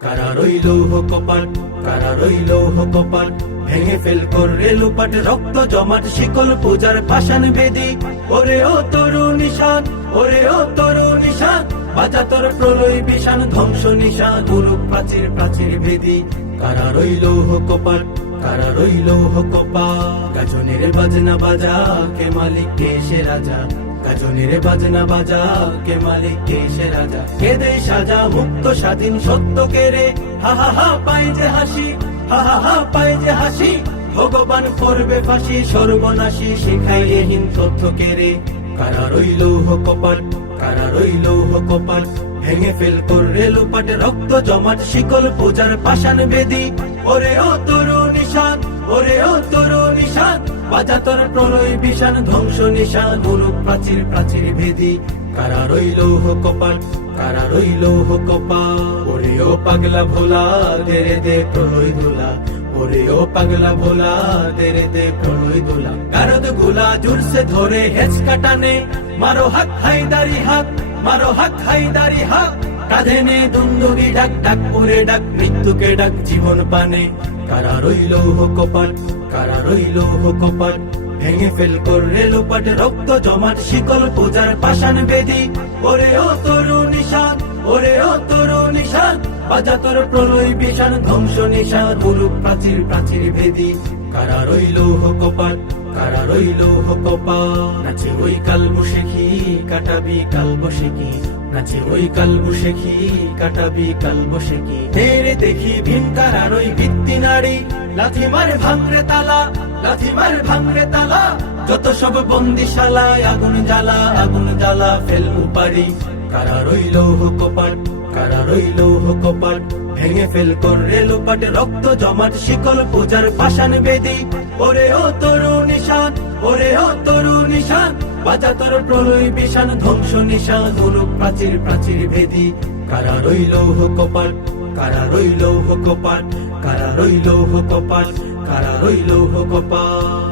কারা রইল কপাট, কারা রইল কপাট, ভেঙে ফেল করে লুপাট, রক্ত জমাট শিকল পূজার পাষাণ বেদি। ওরে ও তরু নিশান, ওরে ও তরু নিশান, বাজা তোর প্রলয় বিষাণ ধ্বংস নিশান, গুরুপ প্রাচীর প্রাচীর ভেদি। কারা রইল কপাট, কারা রইল কপাট, গাজনের বাজনা বাজা, কে মালিক কে সে রাজা। গাজনের বাজনা বাজা, কে মালিক কে সে রাজা। কে দে সাজা মুক্ত স্বাধীন সত্য কে রে, হা হা হা পাই যে হাসি, হা হা হা পাই যে হাসি। ভগবান করবে ফাঁসি সর্বনাশী, শিখাই এহীন তথ্য কে রে। কারা রইল কপাট, কারা রইল কপাট, ভেঙে ফেল করে লুপাট, রক্ত জমাট শিকল পূজার পাষাণ বেদি। ওরে ও তরু নিশান, ওরে ও তরু নিশান, বাজা তোর প্রলয় বিষাণ ধ্বংস নিশান, গুরুপ প্রাচীর প্রাচীর ভেদি। কারা রইল কপাট, কারা রইল কপাট, ওরে ও পাগলা ভোলা, তেরে দে প্রলয় দোলা। ওরে ও পাগলা ভোলা, তেরে দে প্রলয় দোলা। গারদ গুলা জুরসে ধরে হেঁচকা টানে, মারো হাক হায়দারি হাক, মারো হাক হায়দারি হাক। কাঁধে নে দুন্দুগি ডাক, ডাক ওরে ডাক, মৃত্যুকে ডাক জীবন পানে। কারা রইল কপাট, কারা রইল কপাট, ভেঙে ফেল করে লুপাট, রক্ত জমাট শিকল পূজার পাষাণ বেদি। ওরে ও তরু নিশান, ওরে ও তরু নিশান, বাজা তোর প্রলয় বিষাণ ধ্বংস নিশান, গুরুপ প্রাচীর প্রাচীর ভেদি। কারা রইল কপাট, কারা রইল কপাট, নাচে ওই কাল বসেখি, কাটাবি কাল বসেখি। নাচে ওই কাল বসেখি, কাটাবি কাল বসেখি। তেরে দেখি ভীম কারার ওই ভিত্তি নারী, লাথি মার ভাঙরে তালা, লাথি মার ভাঙরে তালা। যত সব বন্দিশালায় আগুন জ্বালা, আগুন জ্বালা ফেল উপারি। কারা রইল কপাট, কারা রইল কপাট, ভেঙে ফেল করে লুপাট, রক্ত জমাট শিকল পূজার পাষাণ বেদি। ওরে ও তরু নিশান, ওরে ও তরু নিশান, বাজা তোর প্রলয় বিষাণ ধ্বংস নিশান, গুরুপ প্রাচীর প্রাচীর ভেদি। কারা রইল কপাট, কারা রইল কপাট, কারা রইল কপাট, কারা রইল কপাট।